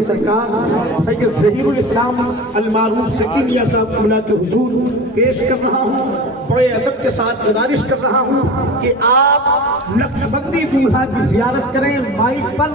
سرکار سید ظہیر الاسلام المعروف سکی میاں صاحب قبلہ کے حضور پیش کر رہا ہوں. بڑے ادب کے ساتھ گزارش کر رہا ہوں کہ آپ نقشبندی بوڑھا کی زیارت کریں, مائک پر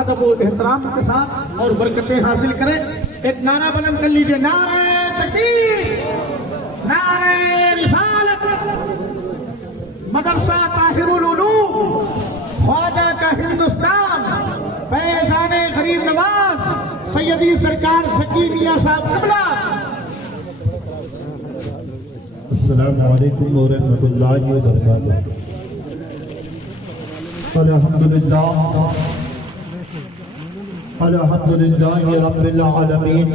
ادب و احترام کے ساتھ اور برکتیں حاصل کریں. ایک نعرہ بلند کر لیجئے, نعرہ تکبیر, نعرہ رسالت. مدرسہ طاہر العلوم, خواجہ کا ہندوستان, فیضان غریب نواز سیدی سرکار ذکی میاں صاحب قبلہ. السلام علیکم ورحمۃ اللہ وبرکاتہ. الحمدللہ رب العالمین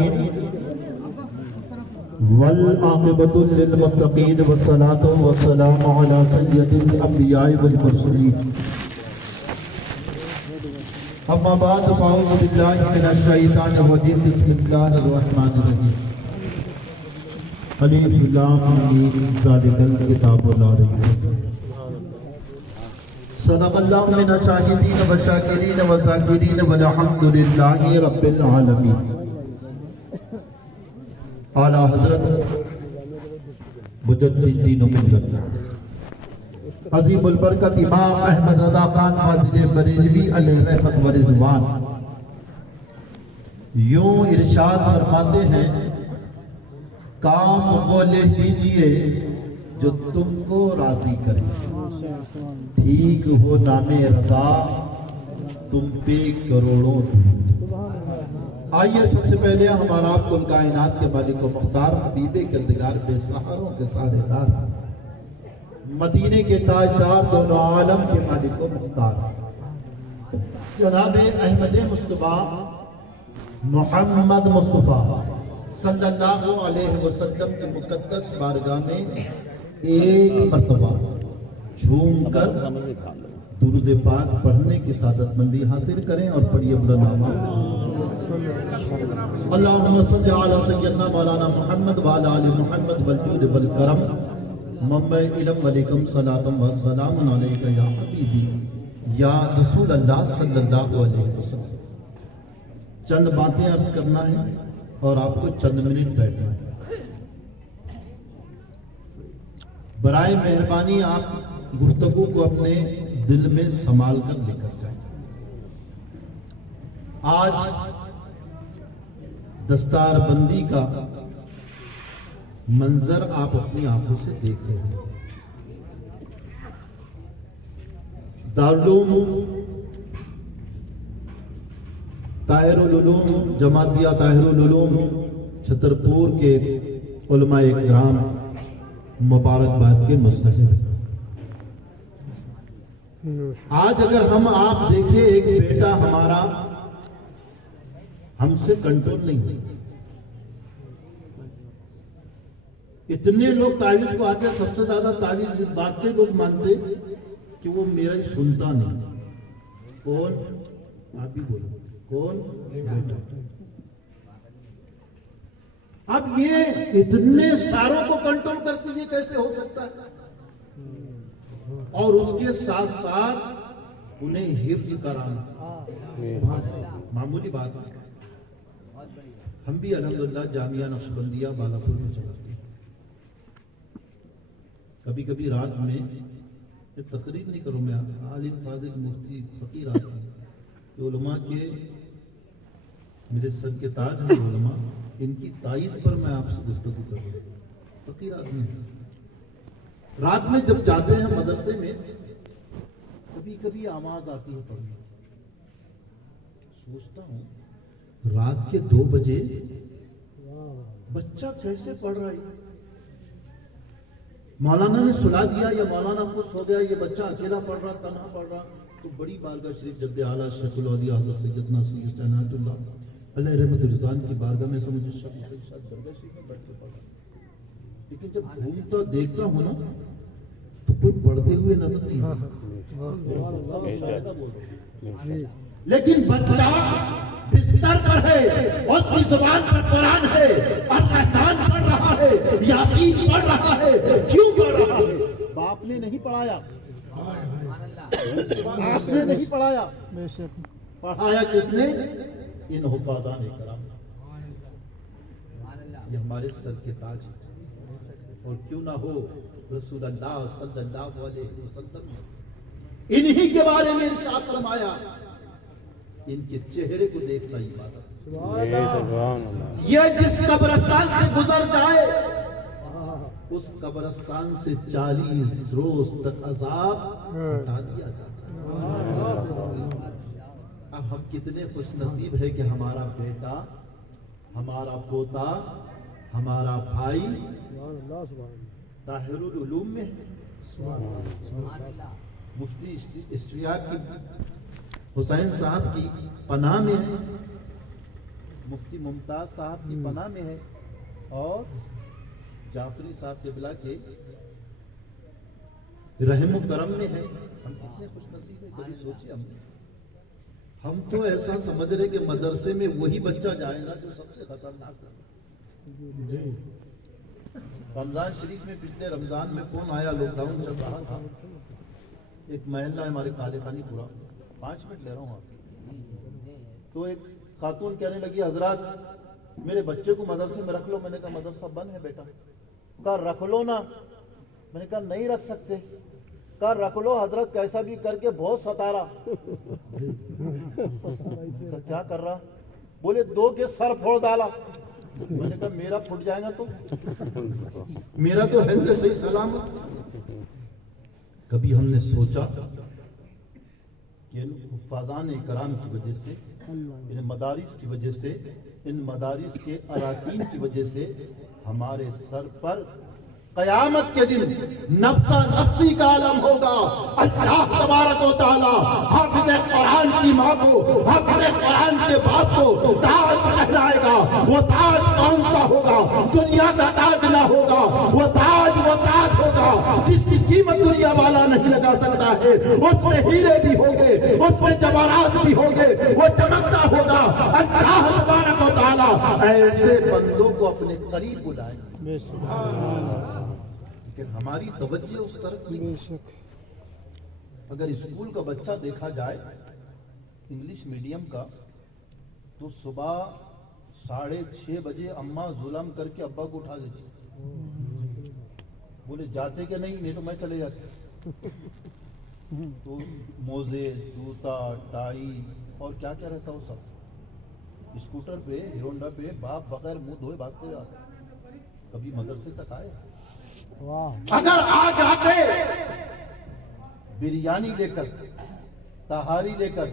والعاقبۃ للمتقین والصلاۃ والسلام علی سید الانبیاء والمرسلین. اما بعد فاعوذ باللہ من الشیطان الرجیم. بسم اللہ الرحمن الرحیم. الف لام میم ذالک الکتاب لا ریب فیہ. صدق اللہ من الشاہدین والشاکرین والذاکرین والحمد للہ رب العالمین. اعلیٰ حضرت مجدد دین و ملت عظیم البرکت امام احمد رضا خان فاضل بریلوی علیہ رحمت و رضوان یوں ارشاد فرماتے ہیں, کام وہ لے لیجئے جو تم کو راضی کرے, ٹھیک ہو نام رضا تم پہ کروڑوں درود. آئیے سب سے پہلے ہمارا آپ کل کائنات کے مالک و مختار, حبیب کردگار, بے سہاروں کے سارے دار, مدینے کے تاجدار, دونوں عالم کے مالک و مختار, جناب احمد مصطفیٰ محمد مصطفیٰ صلی اللہ علیہ وسلم کے مقدس بارگاہ میں ایک مرتبہ جھوم کر درود پاک پڑھنے کی سعادت مندی حاصل کریں اور پڑھیے بلند آواز اللہم صلی علی سیدنا مولانا محمد وعلی آل محمد والجود والکرم. منبع علم علیکم صلاۃ و سلام علیکہ یا حبیبی یا رسول اللہ صلی اللہ علیہ وسلم. چند باتیں عرض کرنا ہے اور آپ کو چند منٹ بیٹھنا ہے. برائے مہربانی آپ گفتگو کو اپنے دل میں سنبھال کر لے کر جائیں. آج دستار بندی کا منظر آپ اپنی آنکھوں سے دیکھ رہے ہیں. دارالعلوم طاہر العلوم جماعتیہ طاہر العلوم چھترپور کے علماء کرام مبارکباد کے مستحق. آج اگر ہم آپ دیکھیں, ایک بیٹا ہمارا ہم سے کنٹرول نہیں ہے. اتنے لوگ تعویذ کو آتے, سب سے زیادہ تعویذ اس بات سے لوگ مانتے کہ وہ میرا ہی سنتا نہیں. کون؟ آپ ہی بولو, کون؟ بیٹا. اب یہ اتنے ساروں کو کنٹرول کرتی ہے, کیسے ہو سکتا ہے؟ اور اس کے ساتھ ساتھ انہیں حفظ کرانا معمولی بات ہے. ہم بھی الحمدللہ جامعہ نقشبندیہ بالاپور میں چلاتے ہیں. کبھی کبھی رات میں تقریر نہیں کروں, میں عالم فاضل مفتی فقیر آتے ہیں, علماء کے میرے سر کے تاج ہیں علماء, ان کی تائید پر میں آپ سے گفتگو کروں. فقیر آدمی ہیں. رات میں جب جاتے ہیں مدرسے میں, کبھی کبھی آواز آتی ہے پڑھنے. سوچتا ہوں رات کے 2 بجے بچہ کیسے پڑھ رہا ہے؟ مولانا نے سلا دیا یا مولانا خود سو گیا, یہ بچہ اکیلا پڑھ رہا, تنہا پڑھ رہا. تو بڑی بارگاہ شریف جد اعلیٰ شیخ الاولیاء حضرت سیدنا سید عنایت اللہ علیہ رحمت رضوان کی بارگاہ میں سمجھے شاید درگاہ شریف میں بیٹھ کے پڑھ رہا. لیکن جب گھومتا دیکھتا ہوں نا تو کوئی پڑھتے ہوئے نظر نہیں آتا. لیکن بچہ بستر پر ہے, اس کی زبان پر قرآن ہے, الرحمن پڑھ رہا ہے, یاسین پڑھ رہا ہے. کیوں پڑھ رہا ہے؟ باپ نے نہیں پڑھایا, باپ نے نہیں پڑھایا, پڑھایا کس نے؟ ان حفاظان کرام، یہ ہمارے سر کے تاج ہیں، اور کیوں نہ ہو رسول اللہ صلی اللہ علیہ وسلم نے انہی کے بارے میں ارشاد فرمایا، ان کے چہرے کو دیکھنا عبادت، یہ جس قبرستان سے گزر جائے اس قبرستان سے 40 روز تک عذاب ہٹا دیا جاتا ہے۔ اب ہم کتنے خوش نصیب ہے کہ ہمارا بیٹا، ہمارا پوتا، ہمارا بھائی طاہر العلوم میں ہے، مفتی اشفیاق کی حسین صاحب کی پناہ میں ہے، مفتی ممتاز صاحب کی پناہ میں ہے، اور جعفری صاحب قبلہ کے رحم و کرم میں ہے۔ ہم کتنے خوش نصیب ہیں، کبھی سوچے ہم تو ایسا سمجھ رہے کہ مدرسے میں وہی بچہ جائے گا جو سب سے خطرناک ہے۔ رمضان شریف میں پچھلے رمضان میں فون آیا، لاک ڈاؤن چل رہا تھا، ایک محلہ ہے ہمارے کالے خانی پورا، 5 منٹ لے رہا ہوں آپ، تو ایک خاتون کہنے لگی حضرات میرے بچے کو مدرسے میں رکھ لو۔ میں نے کہا مدرسہ بند ہے بیٹا۔ کہا رکھ لو نا۔ میں نے کہا نہیں رکھ سکتے۔ کہا رکھ لو حضرت، کیسا بھی کر کے بہت ستا رہا۔ کیا کر رہا؟ بولے 2 کے سر پھوڑ ڈالا۔ میں نے کہا میرا پھٹ جائے گا تو؟ میرا تو ہے صحیح سلامت۔ کبھی ہم نے سوچا کہ ان حفاظان کرام کی وجہ سے، ان مدارس کی وجہ سے، ان مدارس کے اراکین کی وجہ سے ہمارے سر پر قیامت کے دن نفسا نفسی کا عالم ہوگا۔ اللہ تبارک و تعالی حافظ قرآن کی ماں کو، حافظ قرآن کے باپ کو تاج پہنائے گا۔ وہ تاج کون سا ہوگا؟ دنیا کا تاج نہ ہوگا، وہ تاج ہوگا جس کی قیمت دنیا والا نہیں لگا سکتا ہے۔ اس میں ہیرے بھی ہوں گے، اس میں جواہرات بھی ہوں گے، وہ چمکتا ہوگا۔ اللہ تبارک و تعالی ایسے بندوں کو اپنے قریب بلائے گا، لیکن ہماری توجہ اس طرف نہیں۔ اگر اسکول کا بچہ دیکھا جائے انگلش میڈیم کا، تو صبح 6:30 بجے اماں ظلم کر کے ابا کو اٹھا دیتی، بولے جاتے کہ نہیں تو میں چلے جاتے۔ تو موزے، جوتا، ٹائی اور کیا کیا رہتا وہ سب، اسکوٹر پہ، ہیرونڈا پہ باپ بغیر منہ دھوئے بھاگتے جاتے۔ کبھی مدرسے تک آئے؟ اگر آ جاتے بریانی لے کر، تہاری لے کر،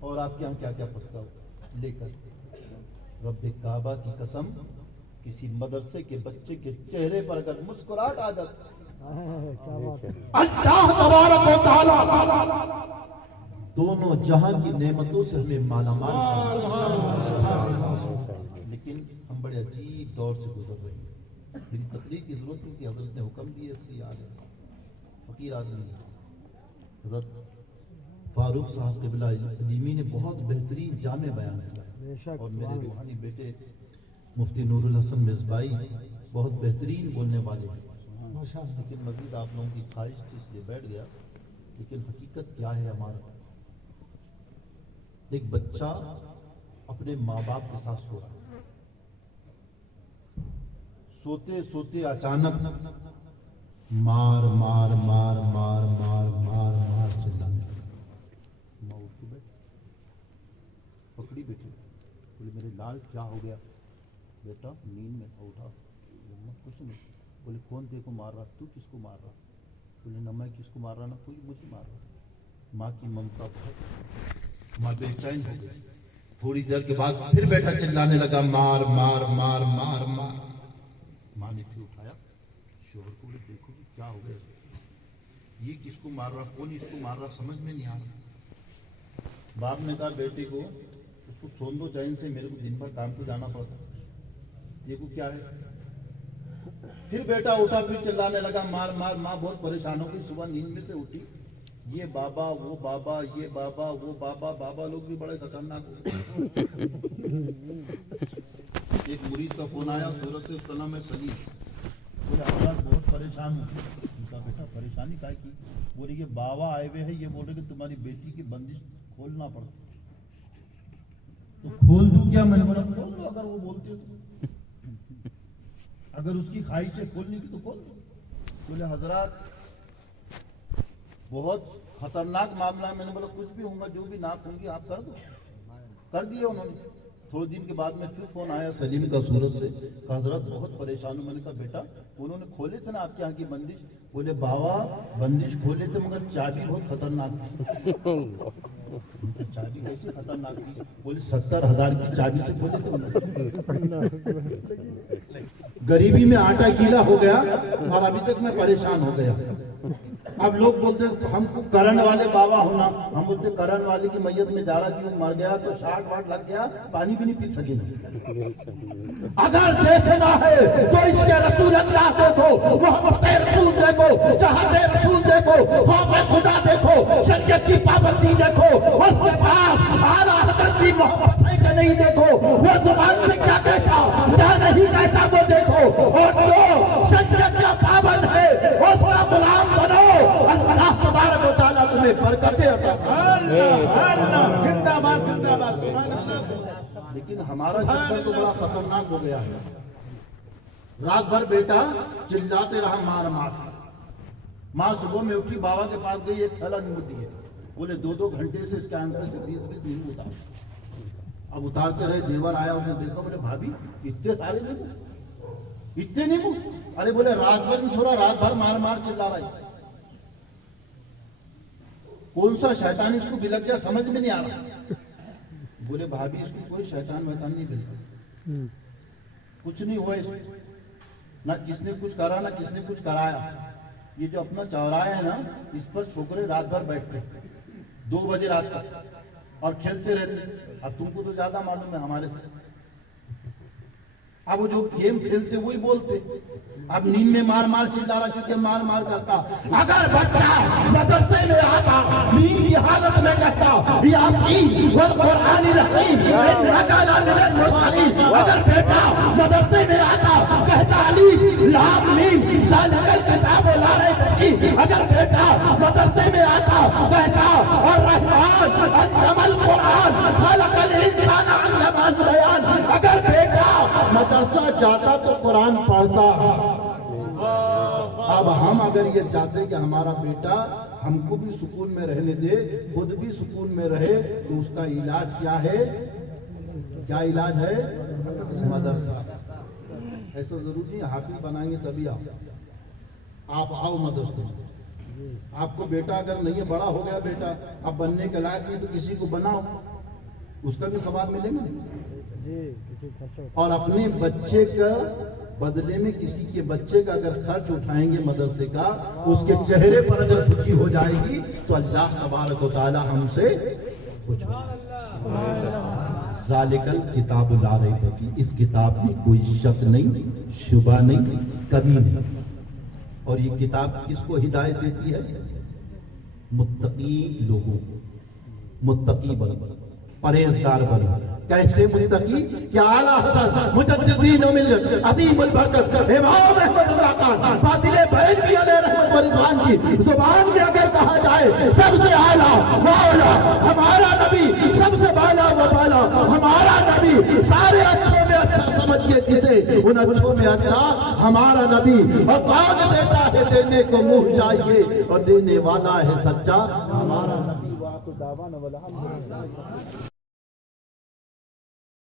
اور آپ کے ہم کیا کیا پڑتا لے کر، رب کعبہ کی قسم کسی مدرسے کے بچے کے چہرے پر اگر مسکراہٹ آ جاتی، اللہ تبارک و تعالی دونوں جہاں کی نعمتوں سے ہمیں مالا مال۔ لیکن ہم بڑے عجیب دور سے گزر رہے ہیں۔ میری تقریر کی ضرورت نہیں کہ حضرت نے حکم دیے اس لیے آ رہے ہیں، فقیر آدمی۔ حضرت فاروق صاحب قبلہ علیمی نے بہت بہترین جامع بیان کیا، اور میرے روحانی بیٹے مفتی نور الحسن مصباحی بہت بہترین بولنے والے ہیں، لیکن مزید آپ لوگوں کی خواہش تھی اس لیے بیٹھ گیا۔ لیکن حقیقت کیا ہے ہمارا؟ ایک بچہ اپنے ماں باپ کے ساتھ سو رہا ہے، سوتے سوتے اچانک مار مار مار مار مار مار مار چلانے لگا۔ ماں اٹھ کے بیٹھی، پکڑی بیٹھی، بولے میرے لال کیا ہو گیا؟ بیٹا نیند میں تھا، اٹھا، کچھ نہیں۔ بولے کون تیرے کو مار رہا؟ تو کس کو مار رہا؟ بولے نہ میں کس کو مار رہا، نہ کوئی مجھے مار رہا۔ ماں کی ممتا بہت، ماں بے چین ہو گئی۔ تھوڑی دیر کے بعد پھر بیٹا چلانے لگا، مار مار مار مار مار۔ ماں نے پھر اٹھایا، شوہر کو بولے دیکھو کیا ہو گیا، یہ کس کو مار رہا، کون اس کو مار رہا، سمجھ میں نہیں آ رہا۔ باپ نے کہا بیٹے کو اس کو سون دو چین سے، میرے کو دن بھر کام کو جانا پڑتا، دیکھو کیا ہے۔ پھر بیٹا اٹھا، پھر چلانے لگا مار مار۔ ماں بہت پریشان ہو گئی، صبح نیند میں سے اٹھی، یہ بابا وہ بابا، یہ بابا وہ بابا، بابا لوگ بھی بڑے خطرناک ہو گئے۔ ایک مرید کا فون آیا، سورت سے اس کا نام ہے سلیم، بولے حضرت بہت پریشان ہوں۔ کہا بیٹا پریشانی کا کی؟ بولے یہ بابا آئے ہوئے ہیں، یہ بول رہے کہ تمہاری بیٹی کی بندش کھولنا پڑتا۔ تو کھول دوں کیا؟ میں نے بولا کھول دو اگر وہ بولتی ہو تو، اگر اس کی خواہش ہے کھولنے کی تو کھول دو۔ بولے حضرات بہت خطرناک معاملہ ہے۔ میں نے بولا کچھ بھی ہوں گا، جو بھی ناک ہوں گی آپ کر دو۔ کر دیا انہوں نے۔ تھوڑے دن کے بعد میں پھر فون آیا سلیم کا سورت سے، کہا حضرت بہت پریشان ہوں۔ میں نے کہا بیٹا انہوں نے کھولے تھے نا آپ کے یہاں کی بندش؟ بولے بابا بندش کھولے تھے مگر چابی بہت خطرناک تھی۔ چابی کیسی خطرناک تھی؟ بولے 70,000 کی چابی سے کھولے تھے انہوں نے۔ غریبی میں آٹا گیلا ہو گیا اور ابھی تک میں پریشان ہو گیا۔ اب لوگ بولتے ہم کو کرن والے بابا ہونا، ہم بولتے کرن والے کی میت میں جا رہا کیوں مر گیا تو شارٹ واٹ لگ گیا، پانی بھی نہیں پی سکے نا۔ اگر دیکھنا ہے تو اس کے رسول اللہ دیکھو، محبت رسول دیکھو، چاہت رسول دیکھو، خوف خدا دیکھو، شریعت کی پابندی دیکھو، اس کے پاس اعلیٰ حضرت کی محبت ہے کہ نہیں دیکھو، وہ زبان سے کیا کہتا کیا نہیں کہتا وہ دیکھو، اور جو شریعت کا پابند ہے اس کا غلام بنو، اللہ تبارک و تعالیٰ تمہیں برکتیں عطا فرمائے۔ اللہ زندہ باد زندہ باد سبحان اللہ۔ لیکن ہمارا چکر تو بڑا خطرناک ہو گیا ہے۔ رات بھر بیٹا چلاتے رہا مار مار۔ ماں صبح میں اٹھی بابا کے پاس گئی، ایک تھیلا نیمبو دیے، بولے 2 گھنٹے سے اس کے اندر سے 20 نیمبو اتار۔ اب اتارتے رہے، دیور آیا، اس نے دیکھا، بولے بھابھی اتنے سارے نیمبو، اتنے نیمبو؟ ارے بولے رات بھر نہیں سو رہا، رات بھر مار مار چلا رہا ہے۔ کون سا شیطان اس کو بلک گیا سمجھ میں نہیں آ رہا۔ بولے بھابھی اس کو کوئی شیطان ویطان نہیں بلکا، کچھ نہیں ہوا اس کو، نہ کس نے کچھ کرا نہ کس نے کچھ کرایا۔ یہ جو اپنا چورایا ہے نا، اس پر چھوکرے رات بھر بیٹھتے 2 بجے رات تک اور کھیلتے رہتے۔ اب تم کو تو زیادہ معلوم ہے ہمارے سے۔ اب وہ جو گیم کھیلتے وہی بولتے۔ اب نیند میں مار مار چلا رہا کیونکہ مار مار کرتا۔ اگر بچہ مدرسے میں آتا نیند کی حالت میں کہتا یاسین والقرآن الحکیم انک لمن المرسلین، اگر بیٹا مدرسے میں آتا کہتا الف لام میم ذالک الکتاب لا ریب فیہ، اگر بیٹا مدرسے میں آتا کہتا الرحمن علم القرآن خلق الانسان علمہ البیان، اگر بیٹا مدرسہ جاتا تو قرآن پڑھتا۔ اب ہم اگر یہ چاہتے کہ ہمارا بیٹا ہم کو بھی سکون میں رہنے دے، خود بھی سکون میں رہے، تو اس کا علاج کیا ہے؟ کیا علاج ہے؟ مدرسہ۔ ایسا ضروری نہیں حافظ بنائیں گے تبھی آپ آؤ مدرسے میں۔ آپ کو بیٹا اگر نہیں ہے، بڑا ہو گیا بیٹا، اب بننے کے لائق نہیں تو کسی کو بناؤ، اس کا بھی ثواب ملے گا۔ اور اپنے بچے کا بدلے میں کسی کے بچے کا اگر خرچ اٹھائیں گے مدرسے کا، اس کے چہرے پر اگر خوشی ہو جائے گی تو اللہ تبارک و تعالی ہم سے کچھ ذالک الکتاب لا ریب فیہ، اس کتاب میں کوئی شک نہیں، شبہ نہیں، کمی نہیں۔ اور یہ کتاب کس کو ہدایت دیتی ہے؟ متقی لوگوں کو۔ متقی بنو، پرہیزگار بنو۔ کیسے متقی؟ کہ اعلیٰ حضرت مجددین و ملت عظیم البرکت امام احمد رضا خان فاضل بریلوی علیہ رحمت و رضوان کی زبان میں اگر کہا جائے سب سے اعلیٰ و اولیٰ ہمارا نبی، سب سے بالا و بالا ہمارا نبی، سارے اچھوں میں اچھا سمجھئے جسے، ان اچھوں میں اچھا ہمارا نبی، اور کون دیتا ہے دینے کو منہ چاہیے، اور دینے والا ہے سچا ہمارا نبی۔